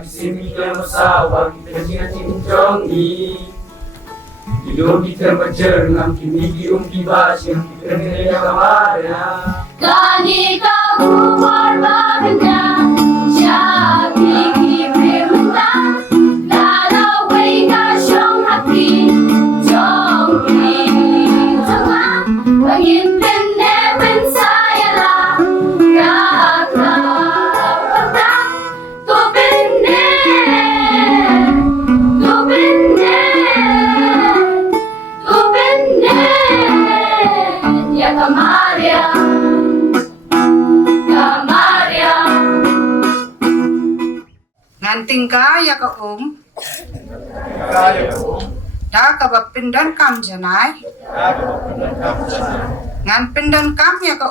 Sini masawang kita cincongi hidup kita berjenam kini diumkibas yang kita kena kamarnya Kani kamu berbaganda Syaki kiprimta Lalawai kasyong hati Jongki tengah Pangin pene pensayalah Kaka peta Tu pene Tu pene Tu pene Ya Mariang Nganting ka ya ka da ka ba pindan kam janai ngan pindan kam ya ka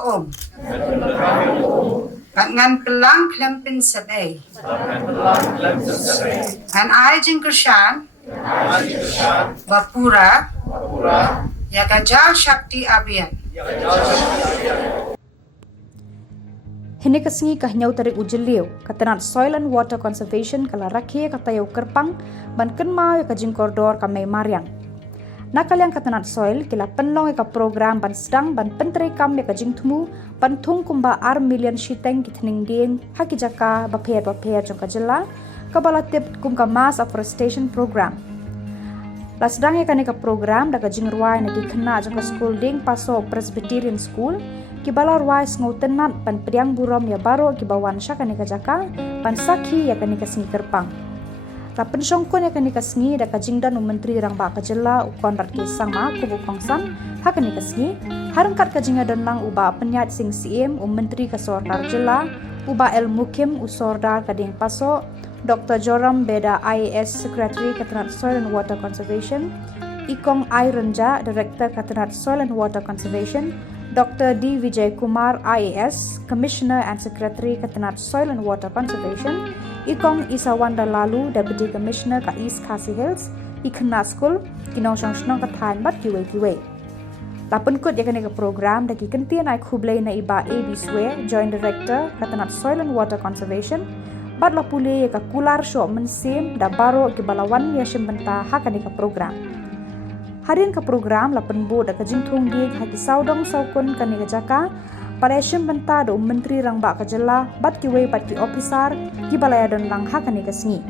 ngan pelang klem pin sabai ngan ai Jainkup bapura ya ka jal shakti abian Hini kasengi kahnyau tarik ujeliu, katanat Soil and Water Conservation kala rakhe katayau kerpang, ban kenma ya kajing koridor kamay Mariang. Nakalyang katanat soil kila penlong ya program ban sedang ban penteri kam ya kajing tumu, ban tung kumba million shiteng kitning ding, haki jaka bapayat jong kajela, kabala tip kumka mass afforestation program. Lasdang ya kanika program da kajing ruai nagi kena jong ka school ding paso Presbyterian School, Kibala ruais ngautenat pan Pynriam burom ya baro kibawan sya kanika jaka pan sakhi ya kanika sengi kerpang. Rapen syongkon ya kanika sengi da kajingdan menteri rang ba kajela ukon rat kisang ma kubu kongsan ha kanika sengi harangkat kajinga donlang uba penyat sing CM menteri kasordar jela uba el mukim usordar kading paso Dr. Joram Beda IAS Secretary Katanat Soil and Water Conservation Ikong I Renja Director Katanat Soil and Water Conservation Dr. D. Vijay Kumar, IAS, Commissioner and Secretary Katanat Soil and Water Conservation, Ikong Isawanda Lalu, Deputy Commissioner ka East Khasi Hills, Ikna School, Kinong Shnong Kathan Bat Kiwe. Lapun kut ya kanika program daki kentian ai khublei na iba AB Swe, Joint Director Katanat Soil and Water Conservation, bat lapule ya ka kular syo mensim da baro ki balawan ya shimbenta ha kanika program. Harian ke program lapan bo da kajing thung di haki saudong saukun kanika jaka pada shimbenta do menteri rang ba kajela bat ki wei bat ki officer ki balaya don lang ha kanika sengi.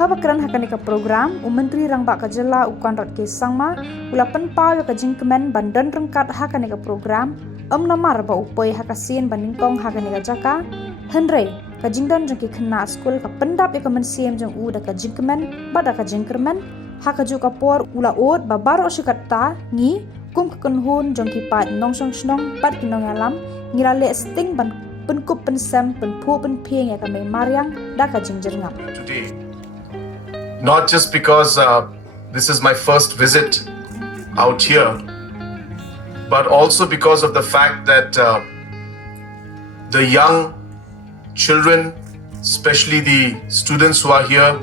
Habakran hakanika program menteri rang ba kajela ukan rat ke sangma ulapan pa yo kajing kemen bandan rengkat hakanika program namar ba upoi hakasin bandingkong hakanika jaka henry kajing dan jengki kena school ka pendap ya kemen siem jeng u da kajing kemen ba da kajing kermen hakaju ka por ula ot ba baro shikatta ngi kum kenhun jengki pat nongsong shnong pat kinong alam ngirale sting ban penkup pensem penpu penpieng ya kame Mariang da kajing jerngam today. Not just because this is my first visit out here, but also because of the fact that the young children, especially the students who are here,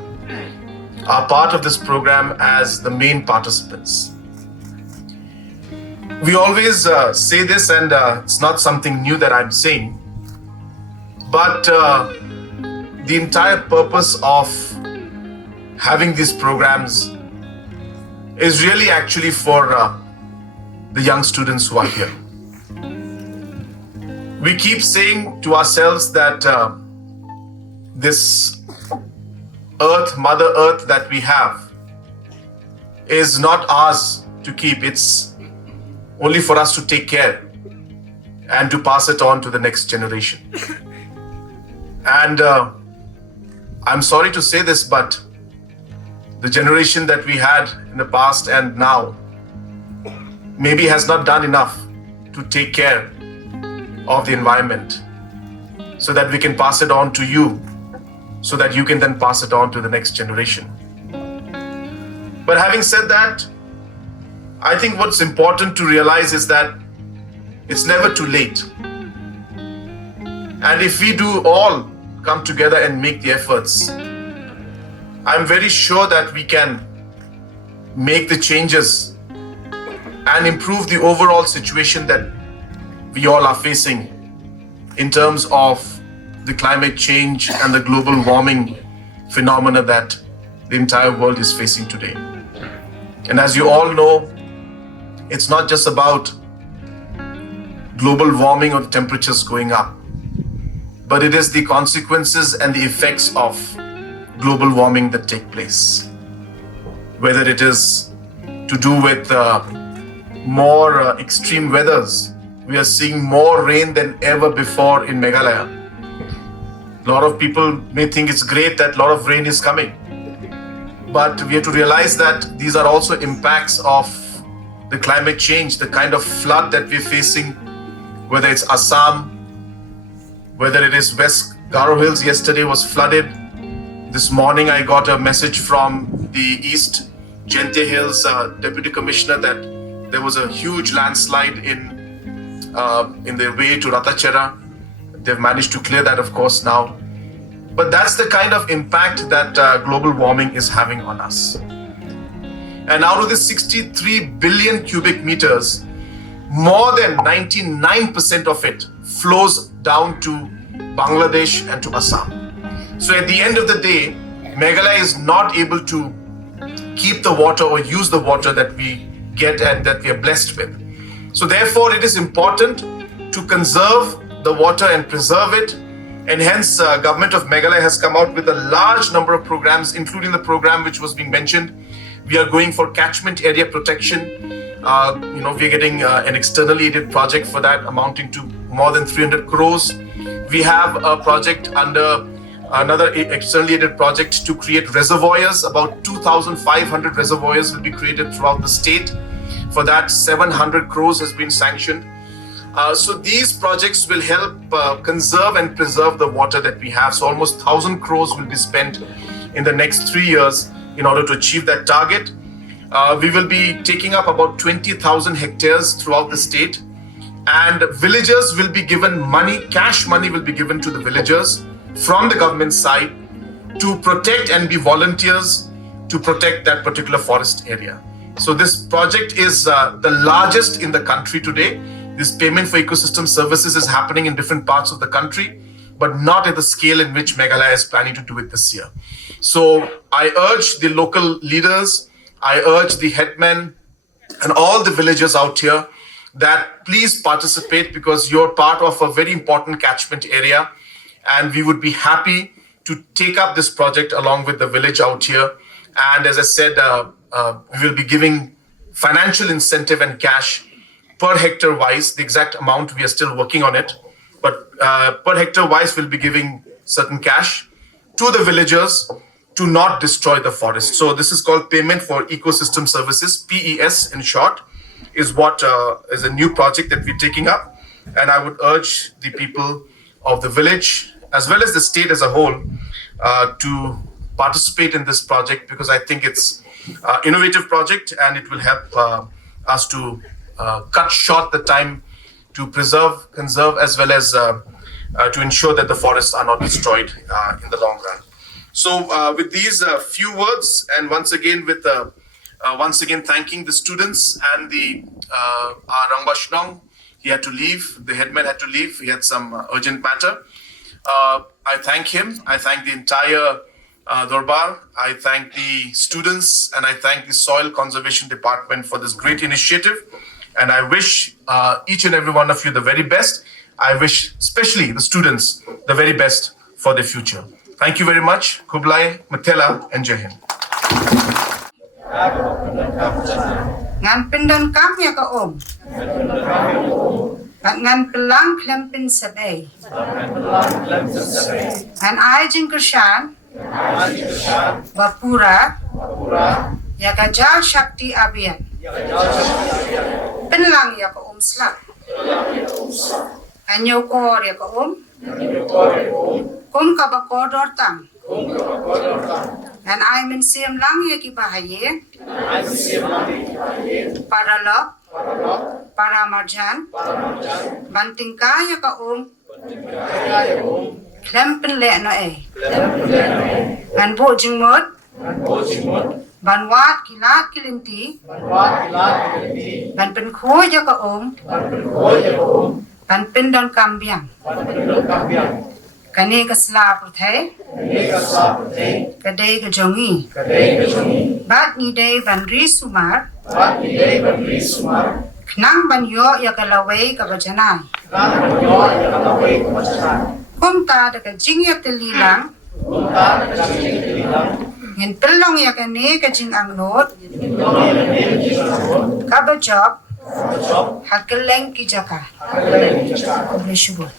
are part of this program as the main participants. We always say this, and it's not something new that I'm saying, but the entire purpose of having these programs is really actually for the young students who are here. We keep saying to ourselves that this earth, Mother Earth that we have is not ours to keep. It's only for us to take care and to pass it on to the next generation. And I'm sorry to say this, but the generation that we had in the past and now maybe has not done enough to take care of the environment, so that we can pass it on to you, so that you can then pass it on to the next generation. But having said that, I think what's important to realize is that it's never too late. And if we do all come together and make the efforts, I'm very sure that we can make the changes and improve the overall situation that we all are facing in terms of the climate change and the global warming phenomena that the entire world is facing today. And as you all know, it's not just about global warming or temperatures going up, but it is the consequences and the effects of global warming that take place. Whether it is to do with more extreme weathers, we are seeing more rain than ever before in Meghalaya. A lot of people may think it's great that a lot of rain is coming, but we have to realize that these are also impacts of the climate change, the kind of flood that we're facing, whether it's Assam, whether it is West Garo Hills yesterday was flooded. This morning I got a message from the East Gente Hills Deputy Commissioner that there was a huge landslide in their way to Ratachera. They've managed to clear that, of course, now. But that's the kind of impact that global warming is having on us. And out of the 63 billion cubic meters, more than 99% of it flows down to Bangladesh and to Assam. So at the end of the day, Meghalaya is not able to keep the water or use the water that we get and that we are blessed with. So therefore, it is important to conserve the water and preserve it. And hence, Government of Meghalaya has come out with a large number of programs, including the program which was being mentioned. We are going for catchment area protection. We're getting an externally aided project for that, amounting to more than 300 crores. We have a project under another externally aided project to create reservoirs. About 2,500 reservoirs will be created throughout the state. For that, 700 crores has been sanctioned. So these projects will help conserve and preserve the water that we have. So almost 1,000 crores will be spent in the next 3 years in order to achieve that target. We will be taking up about 20,000 hectares throughout the state, and villagers will be given money, cash money will be given to the villagers from the government side to protect and be volunteers to protect that particular forest area. So this project is the largest in the country today. This payment for ecosystem services is happening in different parts of the country, but not at the scale in which Meghalaya is planning to do it this year. So I urge the local leaders, I urge the headmen and all the villagers out here that please participate, because you're part of a very important catchment area, and we would be happy to take up this project along with the village out here. And as I said, we will be giving financial incentive and cash per hectare wise. The exact amount, we are still working on it, but per hectare wise, we'll be giving certain cash to the villagers to not destroy the forest. So this is called Payment for Ecosystem Services, PES in short, is what is a new project that we're taking up. And I would urge the people of the village, as well as the state as a whole, to participate in this project, because I think it's an innovative project and it will help us to cut short the time to preserve, conserve, as well as to ensure that the forests are not destroyed in the long run. So with these few words, and once again thanking the students and the Rangba Shillong, he had to leave, the headman had to leave, he had some urgent matter. I thank him, I thank the entire Dorbar, I thank the students, and I thank the Soil Conservation Department for this great initiative. And I wish each and every one of you the very best. I wish especially the students the very best for their future. Thank you very much. Kublai, Matela, and Jai Hind. Ngan pindan kam ya ka om. Ngan pelang klempin sabay. Ngan ay jingkushan. Bapura. Ya ka jal shakti abiyan. Pynlang ya ka slap. Anyo kor ya ka Kum ka ba kodor tang. Dan ay min siyam lang ya ki bahaye. Para lok. Para marjan. Banting kaya ka Klempen le no Ban bo jing mot. Ban wat kilat kilinti. Ban pen kho ya ka Ban pen don kambiang. Kani ka slap thay. Kadai ka jongi. Bat ni day ban ri sumar. Knang ban yo ya ka laway ka bajanay. Kum ta da ka jing ya tililang. Ngin pelong ya ka ne ka jing ang not. Ka ba job. Hakeleng ki jaka. Bless you.